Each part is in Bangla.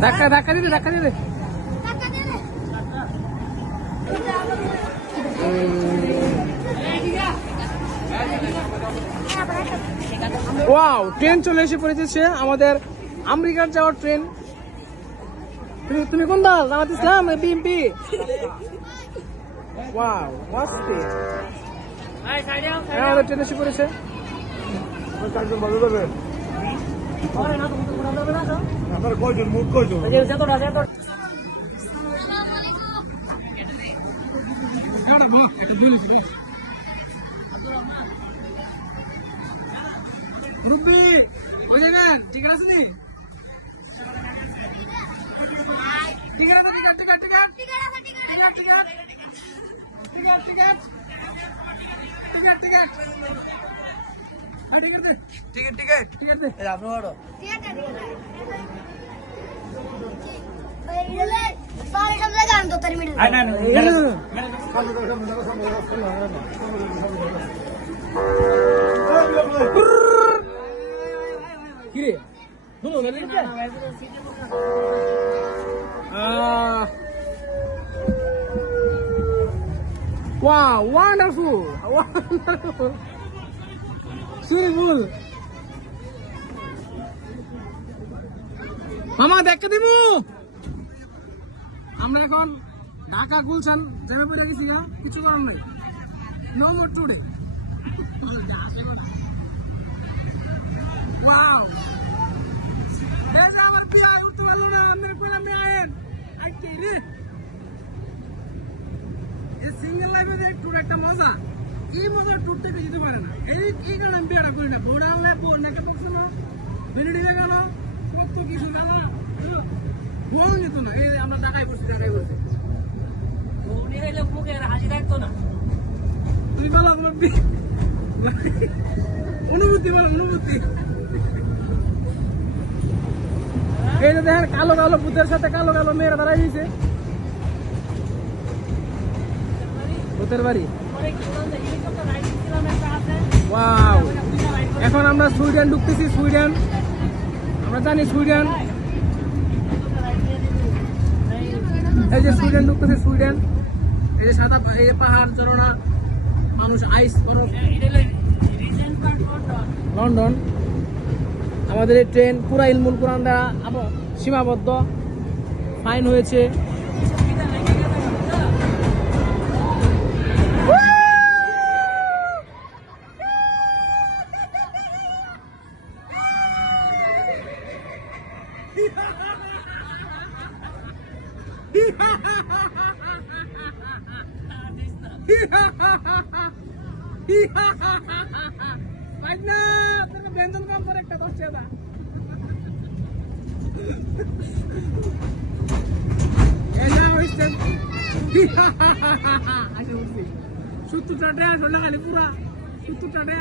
Da cadeira, da cadeira. Da cadeira. Hum. Wow train চলে এসে পড়েছে আমাদের আমেরিকার যাওয়ার ট্রেন তুমি তুমি কোন দল? জামাত ইসলাম বিএমপি ওয়াও মস্ত। আমাদের ট্রেন এসে পড়েছে। আপনার কয়জন? মুখ কয়জন? রুবি ওই জায়গায় ঠিক আছে নি? ঠিক আছে ঠিক আছে ঠিক আছে ঠিক আছে। ঠিক আছে ঠিক আহ Wow, wonderful! Wonderful! Beautiful! মামা দেখতে দিমু আমরা এখন ঢাকা গুলশান যাবে বুঝে গেছি গা, কিছু করার নেই নো মোর টুডে ওয়াও এই যে আমার বিয়া উঠতে পারল না আমি কইলাম আমি আয়েন আই কি রে এই সিঙ্গেল লাইফে যে ট্যুর একটা মজা। এই মজার ট্যুর থেকে যেতে পারে না। এই এই কারণে আমি বিয়াটা করি না। বউটা আনলে বউর মেকআপ বক্স না বেরিয়ে গেল কত কিছু গেল বউ যেত না। এই তুমি বলো আমার অনুভূতি বলো অনুভূতি। এই যে দেখেন কালো কালো ভূতের সাথে কালো কালো মেয়েরা দাঁড়াই দিয়েছে। ভূতের বাড়ি? ওয়াও এখন আমরা সুইডেন ঢুকতেছি সুইডেন। আমরা জানি সুইডেন। এই যে সুইডেন ঢুকতেছে সুইডেন। এই যে সাদা এই পাহাড় ঝরনা মানুষ আইস বরফ লন্ডন। আমাদের এই ট্রেন পুরা ইলমুল কোরআন দ্বারা সীমাবদ্ধ। ফাইন হয়েছে। পাইনা তোকে ব্যঞ্জন কাম একটা দশ টাকা এটা হইছে আচ্ছা বুঝছি সত্তরটা টাকা শোনা খালি পুরা। সত্তরটা টাকা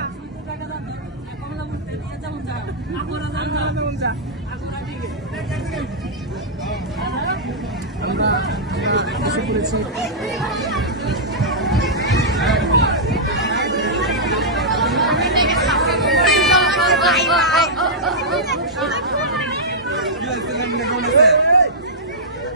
আমরা